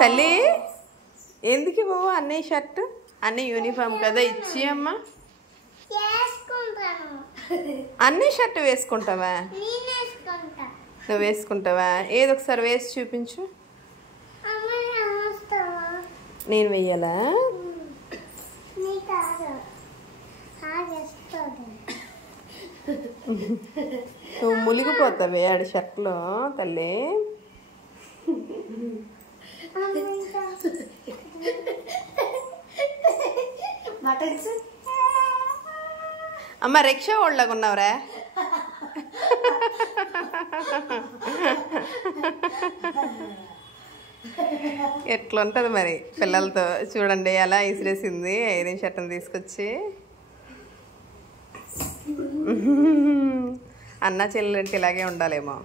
తల్లి ఎందుకు బాబు అన్నయ్య షర్ట్ అన్నయ్య యూనిఫామ్ కదా ఇచ్చి అమ్మా. అన్నయ్య షర్ట్ వేసుకుంటావా? నువ్వు వేసుకుంటావా? ఏదో ఒకసారి వేసి చూపించు. నేను వెయ్యాలా? నువ్వు మునిగిపోతావే ఆడి షర్ట్లో తల్లి. అమ్మ రిక్షా వాళ్ళగా ఉన్నావురా. ఎట్లా ఉంటుంది మరి పిల్లలతో. చూడండి ఎలా ఇసిరేసింది ఐరన్ షర్ట్ని తీసుకొచ్చి. అన్న చెల్లెంటి ఇలాగే ఉండాలేమో.